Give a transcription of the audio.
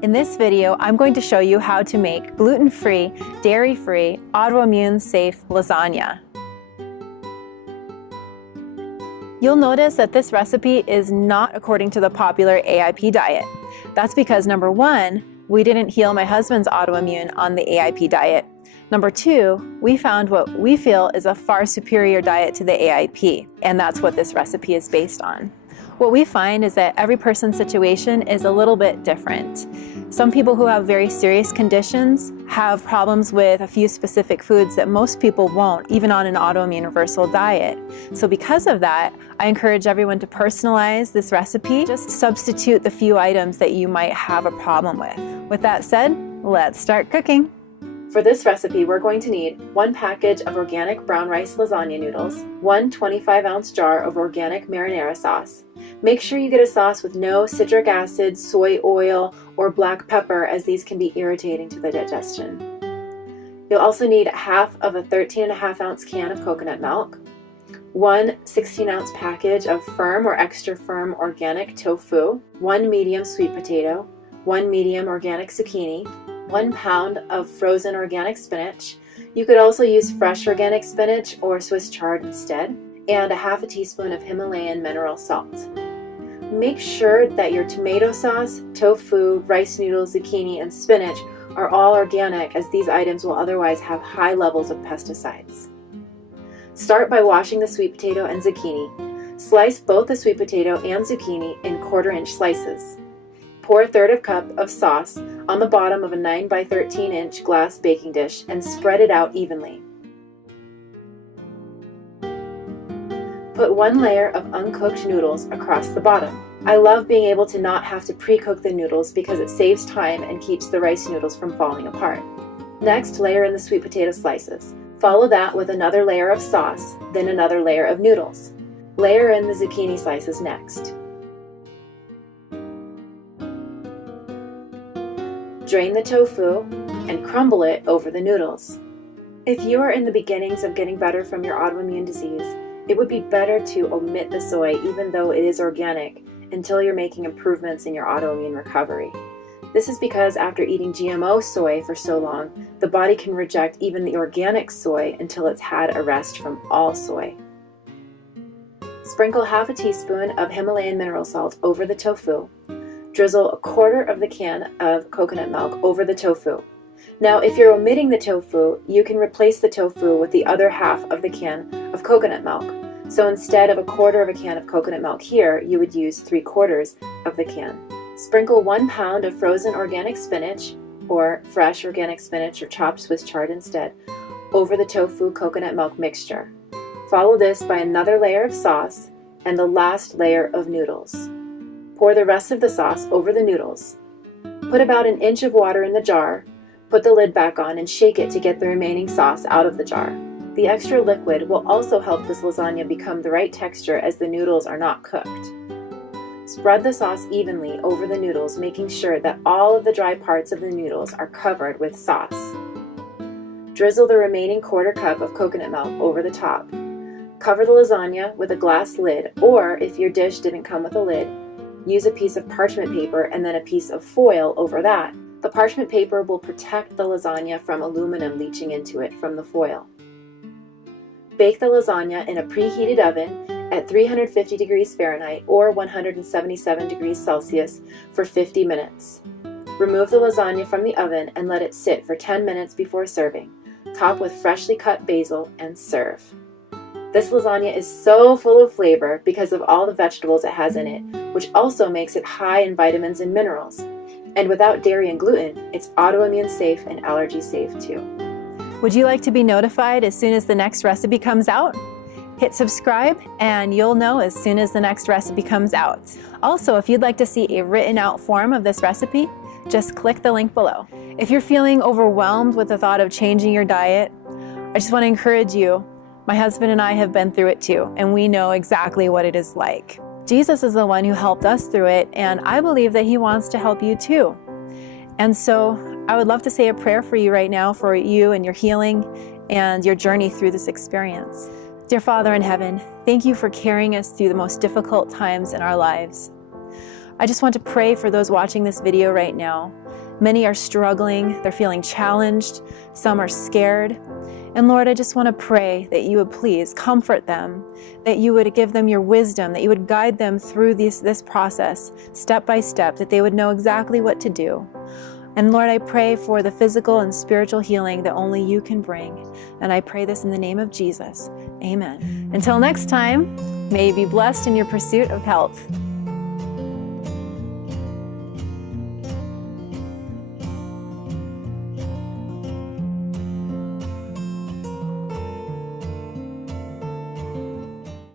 In this video, I'm going to show you how to make gluten-free, dairy-free, autoimmune-safe lasagna. You'll notice that this recipe is not according to the popular AIP diet. That's because number one, we didn't heal my husband's autoimmune on the AIP diet. Number two, we found what we feel is a far superior diet to the AIP, and that's what this recipe is based on. What we find is that every person's situation is a little bit different. Some people who have very serious conditions have problems with a few specific foods that most people won't, even on an autoimmune reversal diet. So because of that, I encourage everyone to personalize this recipe. Just substitute the few items that you might have a problem with. With that said, let's start cooking. For this recipe, we're going to need 1 package of organic brown rice lasagna noodles, 1 25-ounce jar of organic marinara sauce. Make sure you get a sauce with no citric acid, soy oil, or black pepper, as these can be irritating to the digestion. You'll also need half of a 13.5-ounce can of coconut milk, 1 16-ounce package of firm or extra firm organic tofu, 1 medium sweet potato, 1 medium organic zucchini, 1 pound of frozen organic spinach. You could also use fresh organic spinach or Swiss chard instead, and a half a teaspoon of Himalayan mineral salt. Make sure that your tomato sauce, tofu, rice noodles, zucchini, and spinach are all organic, as these items will otherwise have high levels of pesticides. Start by washing the sweet potato and zucchini. Slice both the sweet potato and zucchini in 1/4-inch slices. Pour 1/3 cup of sauce on the bottom of a 9 by 13-inch glass baking dish and spread it out evenly. Put 1 layer of uncooked noodles across the bottom. I love being able to not have to pre-cook the noodles because it saves time and keeps the rice noodles from falling apart. Next, layer in the sweet potato slices. Follow that with another layer of sauce, then another layer of noodles. Layer in the zucchini slices next. Drain the tofu and crumble it over the noodles. If you are in the beginnings of getting better from your autoimmune disease, it would be better to omit the soy, even though it is organic, until you're making improvements in your autoimmune recovery. This is because after eating GMO soy for so long, the body can reject even the organic soy until it's had a rest from all soy. Sprinkle half a teaspoon of Himalayan mineral salt over the tofu. Drizzle 1/4 of the can of coconut milk over the tofu. Now, if you're omitting the tofu, you can replace the tofu with the other half of the can of coconut milk. So instead of 1/4 of a can of coconut milk here, you would use 3/4 of the can. Sprinkle 1 pound of frozen organic spinach, or fresh organic spinach or chopped Swiss chard instead, over the tofu coconut milk mixture. Follow this by another layer of sauce and the last layer of noodles. Pour the rest of the sauce over the noodles. Put about 1 inch of water in the jar, put the lid back on, and shake it to get the remaining sauce out of the jar. The extra liquid will also help this lasagna become the right texture, as the noodles are not cooked. Spread the sauce evenly over the noodles, making sure that all of the dry parts of the noodles are covered with sauce. Drizzle the remaining 1/4 cup of coconut milk over the top. Cover the lasagna with a glass lid, or if your dish didn't come with a lid, use a piece of parchment paper and then a piece of foil over that. The parchment paper will protect the lasagna from aluminum leaching into it from the foil. Bake the lasagna in a preheated oven at 350 degrees Fahrenheit or 177 degrees Celsius for 50 minutes. Remove the lasagna from the oven and let it sit for 10 minutes before serving. Top with freshly cut basil and serve. This lasagna is so full of flavor because of all the vegetables it has in it, which also makes it high in vitamins and minerals. And without dairy and gluten, it's autoimmune safe and allergy safe too. Would you like to be notified as soon as the next recipe comes out? Hit subscribe and you'll know as soon as the next recipe comes out. Also, if you'd like to see a written out form of this recipe, just click the link below. If you're feeling overwhelmed with the thought of changing your diet, I just want to encourage you. My husband and I have been through it too, and we know exactly what it is like. Jesus is the one who helped us through it, and I believe that he wants to help you too. And so I would love to say a prayer for you right now, for you and your healing and your journey through this experience. Dear Father in heaven, thank you for carrying us through the most difficult times in our lives. I just want to pray for those watching this video right now. Many are struggling, they're feeling challenged, some are scared. And Lord, I just want to pray that you would please comfort them, that you would give them your wisdom, that you would guide them through this process, step by step, that they would know exactly what to do. And Lord, I pray for the physical and spiritual healing that only you can bring. And I pray this in the name of Jesus. Amen. Until next time, may you be blessed in your pursuit of health.